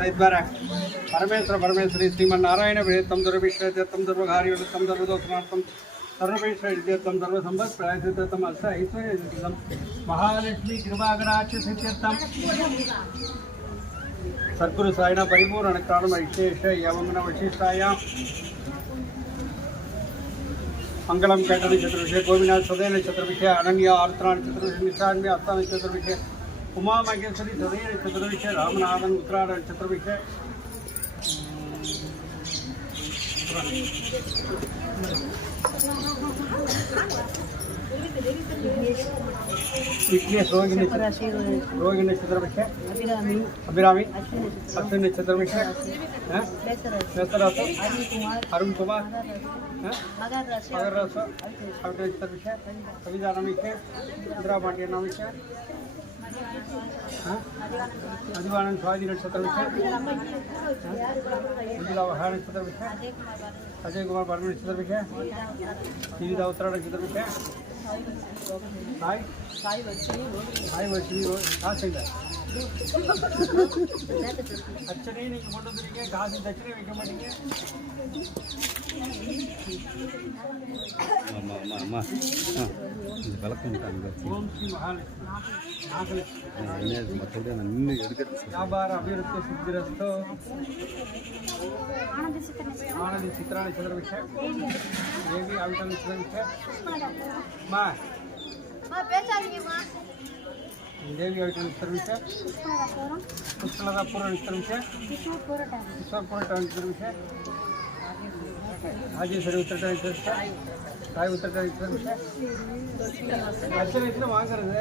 द्वारा परमेश्वर परमेश्वरी श्रीमन्नारायण वेदम दुर्विश्वम दुर्वघार्योत्तम सर्वदोषणार्थम सर्वेश्वरम सर्वसंपत् प्रायसिद्धम अष्ट ऐश्वर्यम महालक्ष्मी कृपाकराक्ष सिद्ध्यर्थम सद्गुरु साईना परिपूर्ण कारणम विशेष यवंगन वशिष्ठायां मंगलम कैट नक्षत्र विषय गोविनाथ सदय नक्षत्र विषय अनन्य आर्द्रा नक्षत्र विषय निशान्य हस्ता नक्षत्र विषय उमा महेश्वरी सदय नक्षत्र विषय रामनाथन उत्तरायण नक्षत्र विषय रोहिणी नक्षत्र विषय अभिरामी अश्विनी नक्षत्र विषय अरुण कुमार मगर रस नक्षत्र विषय कविता नाम विषय इंदिरा पांड्य नाम विषय अधिवानंद स्वाति नक्षत्र विषय नक्षत्र विषय अजय कुमार वर्मा नक्षत्र विषय जीविता उत्तरा नक्षत्र विषय साई वर्षी अच्छे नहीं फोटो तरीके घास दक्षिणे वेक माटिंगे ओम श्री महालक्ष्मी व्यापार अभिवृद्धि सिद्धिरस्तो आनंद चित्रा नक्षत्र विषय देवी अविता नक्षत्र विषय माँ देवी अविता नक्षत्र विषय पुष्पलता पूर्व नक्षत्र विषय विश्वपूर्ण नक्षत्र विषय राजेश्वरी उत्तर नक्षत्र विषय ताई उत्तर नक्षत्र विषय अच्छे इतना वांगறது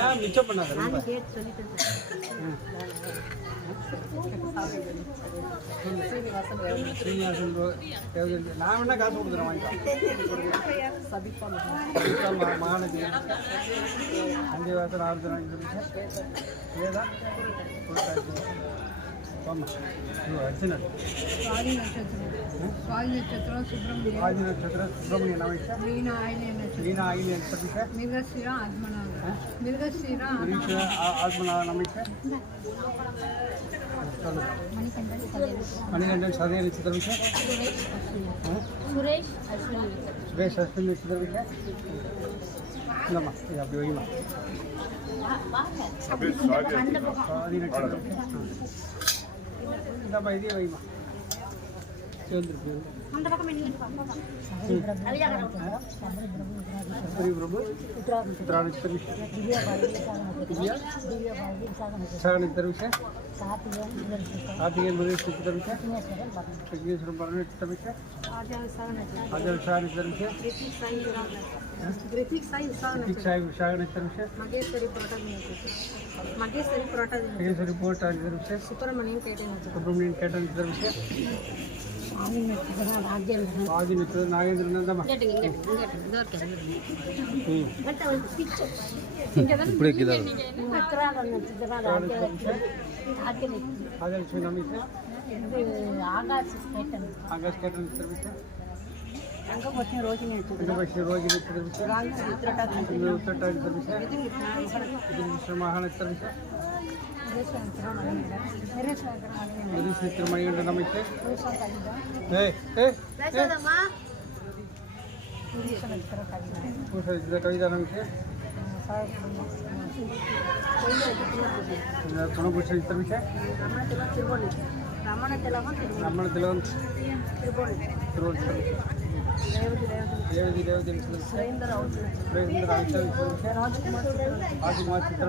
ஏன் மிச்சம் பண்ணாத ரொம்ப ஸ்ரீனிவாசன் நான் வேணா காசு கொடுத்துறேன் வாங்கிக்கலாம் மகாநதி அஞ்சவாசன் ஆறுதல் ஏதா अर्जुन स्वाति नक्षत्र सुब्रमण्य नमस्कार लीना आइले नक्षत्र मृगशिरा आत्मनाथ नमस्कार मणिकंठन सदय नक्षत्र विषय सुरेश अश्विनी नक्षत्र विषय स्वाति नक्षत्र मगेश्वरी पोर्ट सुब्रमण्यन केटन नागेंद्र नंदम आकाश केटन रोहिणी महानक्षत्र मणिकंठ नमस्ते कविता नमस्ते गुणभूष विषय रमण तिलवन रेवती राजकुमार चित्र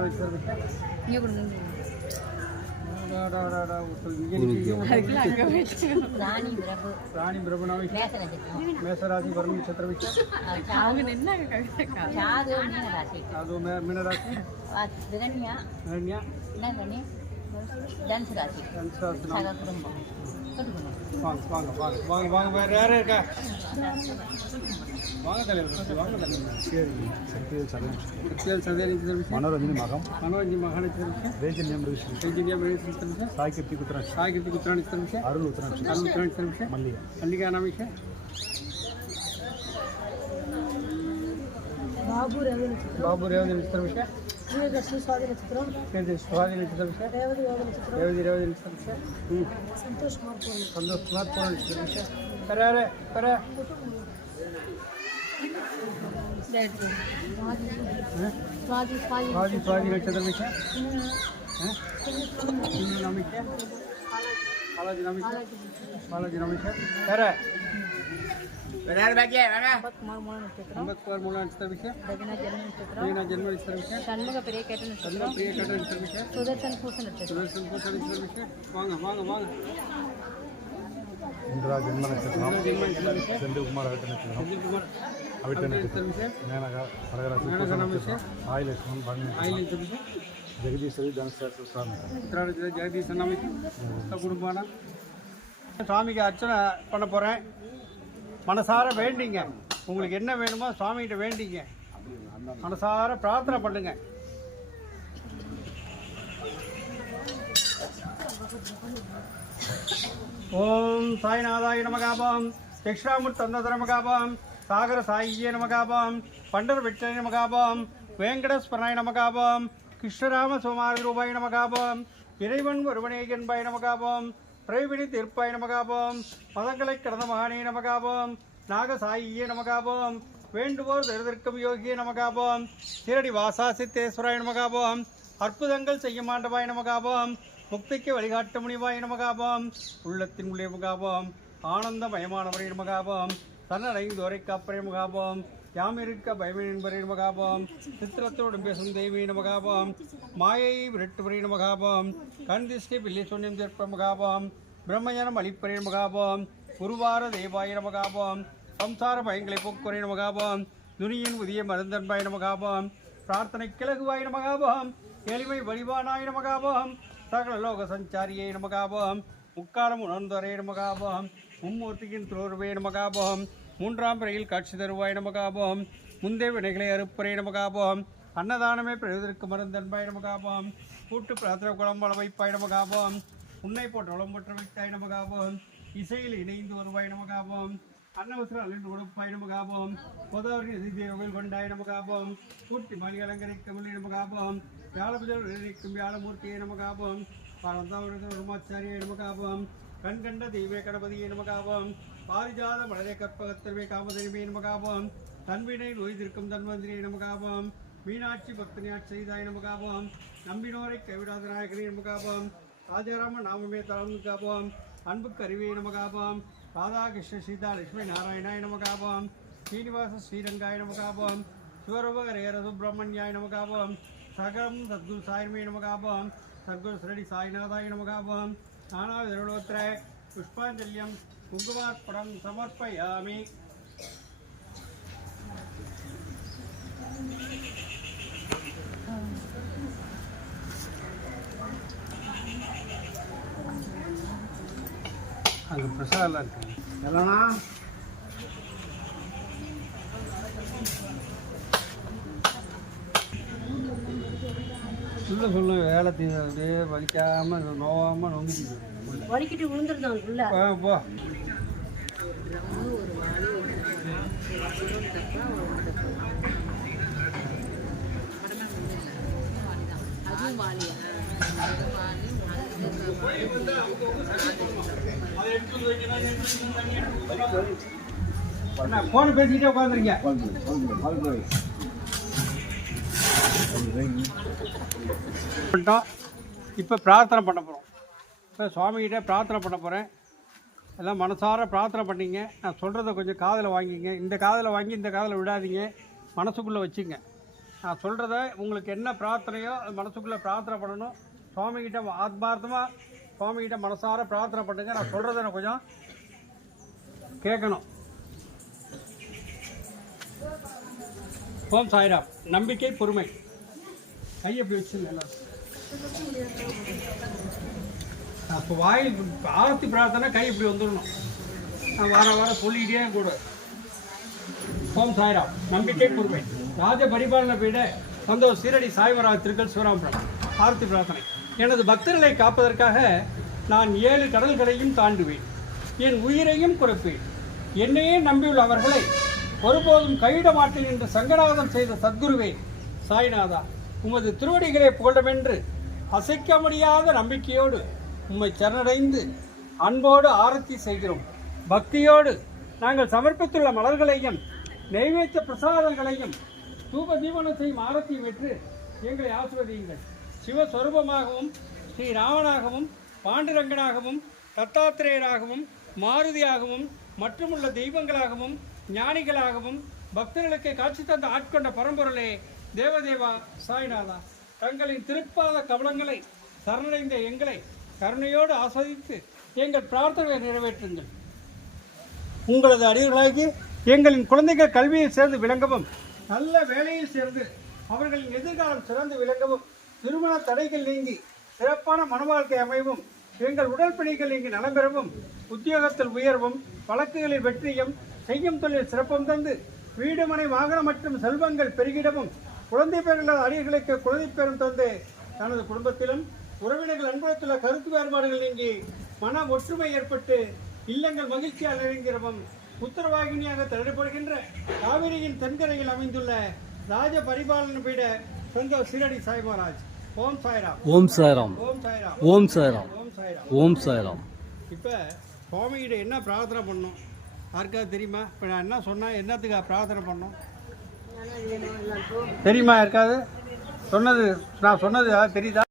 रानी प्रभु मेषराशि वरुण नक्षत्र विषय मीन राशि मनोरंजन महानक्षत्र साई कीर्ति कुत्रा नक्षत्र अरुण उत्तर नक्षत्र मल्लिका नाम विषय बाबू रेवती नक्षत्र विषय స్వాతి నక్షత్రం స్వాతి నక్షత్ర విషయ రేవతి యోగ నక్షత్రం రేవతి నక్షత్ర విషయ సంతోష్ కుమార్ పూర్ణ నక్షత్ర విషయ సరే సరే స్వాతి నక్షత్ర విషయ బాలాజీ నమిష సరే మూల నక్షత్ర విషయ జన్మ నక్షత్ర విషయ షణ్ముఖ ప్రియకేట నక్షత్రం విషయ సుదర్శన్ పూస నక్షత్రం విషయ వాங்க ఇంద్రా జన్మ నక్షత్రం సెంధిల్ కుమార్ అవిట నక్షత్రం మేనగా పరగరాశి ఆయి లక్ష్మణ్ బండి ஜெகதீஸ்வரி தனசாஸ்திர சுவாமி ஜெகதீசன் நம்பிக்கை குடும்பான சுவாமிக்கு அர்ச்சனை பண்ண போகிறேன். மனசார வேண்டிங்க, உங்களுக்கு என்ன வேணுமோ சுவாமிகிட்ட வேண்டிங்க, மனசார பிரார்த்தனை பண்ணுங்க. ஓம் சாய்நாதாய நமகாபாம், தட்சிணாமூர்த்தி தந்ததர நமகாபாம், சாகர சாயியே நமகாபாம், பண்டர் வெற்றி நமகாபாம், வேங்கடஸ்வரனாய நமகாபாம், கிருஷ்ணராம சுமாரி ரூபாய் நமகாபாம், இறைவன் ஒருவனே என்பாய் நமகாபாம், பிரைவினி தீர்ப்பாய் நமகாபாம், மதங்களை கடந்த மகானே நமகாபாம், நாகசாயியே நமகாபாம், வேண்டுவோர் தருதற்கும் யோகியே நமகாபாம், சீரடி வாசா சித்தேஸ்வராய நமகாபாம், அற்புதங்கள் செய்ய மாண்டவாய் நமகாபாம், முக்திக்கு வழிகாட்ட முனிவாய் நமகாபாம், உள்ளத்தின் உள்ளே முகாபாம், ஆனந்தமயமானவரை நமகாபாம், தன்னடைந்தோரை காப்பரை முகாபாம், யாம் இருக்க பயமே என்பரே நமகாபாம், சித்திரத்தோடு பேசும் தெய்வீ நமகாபாம், மாயை விரட்டுவரே நமகாபாம், கண் திஷ்டி பில்லி சொன்னியம் தீர்ப்ப மகாபாம், பிரம்மஞானம் அளிப்பரே நமகாபாம், குருவார தேவாய நமகாபாம், சம்சார பயங்களை போக்குவரே நமகாபாம், துனியின் உதிய மருந்தன்பாய் நமகாபாம், பிரார்த்தனை கிழகுவாய் நமகாபாம், எளிமை வடிவானாய் நமகாபாம், சகல லோக சஞ்சாரியை நமகாபாம், முக்காலம் உணர்ந்தரே நமகாபாம், மும்மூர்த்தியின் துரோர்வே நமகாபாம், மூன்றாம் பிறையில் காட்சி தருவாய் நமகாபாம், முந்தே வினைகளை அறுப்பரே நமகாபாம், அன்னதானமே பெறுவதற்கு மருந்தன்பாய் நமகாபாம், கூட்டு பிரார்த்தனை குளம் வள வைப்பாய் நமகாபாம், உன்னை போட்டு உளம்பற்ற வைத்தாய் நமகாபாம், இசையில் இணைந்து வருவாய் நமகாபாம், அன்னவசரம் அழிந்து கொடுப்பாய் நமகாபாம், கோதாவரி நதிதேவர்கள் கொண்டாய் நமகாபாம், கூட்டி மணி அலங்கரிக்கும் நமகாபாம், வியாழபுஜல் நினைக்கும் வியாழமூர்த்தியை நமகாபாம், பரந்தாவரமாச்சாரியை நமகாபாம், கண்கண்ட தெய்வ கணபதியை நமகாபாம், பாரிஜாத மலரை கற்பகத்திற்மே காமதனிமே நமகாபாம், தன்வினை நோய்திருக்கும் தன்வந்திரியை நமகாபாம், மீனாட்சி பக்தனியாட்சி செய்தாய் நமகாபாம், நம்பினோரை கைவிடாத நாயகனை நமகாபாம், ராஜாராம நாமமே தலமுகாபாம், அன்புக்கு அறிவே நமகாபாம், ராதாகிருஷ்ண சீதா லட்சுமி நாராயணாய நமகாபாம், ஸ்ரீனிவாச ஸ்ரீரங்காய நமகாபாம், சிவரவகரேர சுப்பிரமணியாய நமகாபாம், சகலம் சத்குரு சாயமே நமகாபாம், சத்குரு ஸ்ரீ சாய்நாதாய நமகாபாம், நானாவிதரோத்திர புஷ்பாஞ்சல்யம் குங்குமார்ப்பணம் சமர்ப்பயாமி. அங்கே பிரசாதெல்லாம் இருக்கு எல்லாம் சொல்ல வேலை அப்படியே வலிக்காமல் நோவாமல் நொங்கிட்டு வலிக்கிட்டு விழுந்துருந்தாங்க போ. போன் பேசிக்கிட்டே உட்காந்துருங்க. இப்போ பிரார்த்தனை பண்ண போகிறோம். இப்போ சுவாமிகிட்ட பிரார்த்தனை பண்ண போகிறேன். எல்லாம் மனசார பிரார்த்தனை பண்ணிங்க. நான் சொல்கிறத கொஞ்சம் காதில் வாங்கிங்க. இந்த காதில் வாங்கி இந்த காதில் விடாதீங்க, மனசுக்குள்ளே வச்சுங்க. நான் சொல்கிறத உங்களுக்கு என்ன பிரார்த்தனையோ அது மனசுக்குள்ளே பிரார்த்தனை பண்ணணும். சுவாமிகிட்ட ஆத்மார்த்தமாக சுவாமிகிட்ட மனசார பிரார்த்தனை பண்ணுங்க. நான் சொல்கிறத நான் கொஞ்சம் கேட்கணும். ஓம் சாய்ராம். நம்பிக்கை, பொறுமை. கையை எப்படி வச்சுங்க. அப்போ வாயில் ஆரத்தி பிரார்த்தனை கை இப்படி வந்துடணும். நான் வாரம் சொல்லிக்கிட்டே கூட. ஓம் சாய்ராம். நம்பிக்கை, பொறுமை. ராஜ பரிபாலன பீட சந்தோஷ் சீரடி சாய்வராஜ் திருக்கல் சிவராம்பரம். ஆரத்தி பிரார்த்தனை. எனது பக்தர்களை காப்பதற்காக நான் 7 கடல்களையும் தாண்டுவேன். என் உயிரையும் குறைப்பேன். என்னையே நம்பியுள்ள அவர்களை ஒருபோதும் கைவிட மாட்டேன் என்று சங்கநாதம் செய்த சத்குருவே சாய்நாதா, உமது திருவடிகளை புகழமென்று அசைக்க முடியாத நம்பிக்கையோடு உம்மை சரணடைந்து அன்போடு ஆரத்தி செய்கிறோம். பக்தியோடு நாங்கள் சமர்ப்பித்துள்ள மலர்களையும் நைவேத்திய பிரசாதங்களையும் தூப தீபனம் செய்யும் ஆரத்தியும் பெற்று எங்களை ஆசிர்வதியுங்கள். சிவஸ்வரூபமாகவும் ஸ்ரீராமனாகவும் பாண்டுரங்கனாகவும் தத்தாத்திரேயராகவும் மாருதியாகவும் மற்றுமுள்ள தெய்வங்களாகவும் ஞானிகளாகவும் பக்தர்களுக்கு காட்சி தந்த ஆட்கொண்ட பரம்பொருளே தேவதேவா சாய்நாதா, தங்களின் திருப்பாத கவலங்களை சரணடைந்த எங்களை கருணையோடு ஆஸ்வதித்து எங்கள் பிரார்த்தனைகளை நிறைவேற்றுங்கள். உங்களது அடியர்களாகி எங்களின் குழந்தைகள் கல்வியில் சேர்ந்து விளங்கவும், நல்ல வேலையில் சேர்ந்து அவர்களின் எதிர்காலம் சிறந்து விளங்கவும், திருமண தடைகள் நீங்கி சிறப்பான மனவாழ்க்கை அமைவும், எங்கள் உடல் பணிகள் நீங்கி நலம் பெறவும், உத்தியோகத்தில் உயர்வும், வழக்குகளில் வெற்றியும், செய்யும் தொழில் சிறப்பும் தந்து வீடு மனை வாகனம் மற்றும் செல்வங்கள் பெருகிடவும், குழந்தை பெறுகிற அடியர்களுக்கு குழந்தை பெறும் தந்து தனது குடும்பத்திலும் உறவினர்கள் அன்புறத்துள்ள கருத்து வேறுபாடுகள் நீங்கி மன ஒற்றுமை ஏற்பட்டு இல்லங்கள் மகிழ்ச்சியால் நிறைந்திரவும், உத்தரவாகினியாக திரட்டப்படுகின்ற காவிரியின் தென்கரையில் அமைந்துள்ள ராஜ பரிபாலன பீட சொந்த சீரடி சாய் மகாராஜ். ஓம் சாய்ராம். ஓம் சாய்ராம். ஓம் சாய்ராம். ஓம் சாய்ராம். ஓம் சாய்ராம். ஓம் சாய்ராம். இப்போ சுவாமிகிட்ட என்ன பிரார்த்தனை பண்ணோம் யாருக்காவது தெரியுமா? இப்போ நான் என்ன சொன்னேன், என்னத்துக்கு பிரார்த்தனை பண்ணோம் தெரியுமா? யாருக்காவது சொன்னது நான் சொன்னது தெரியுதா?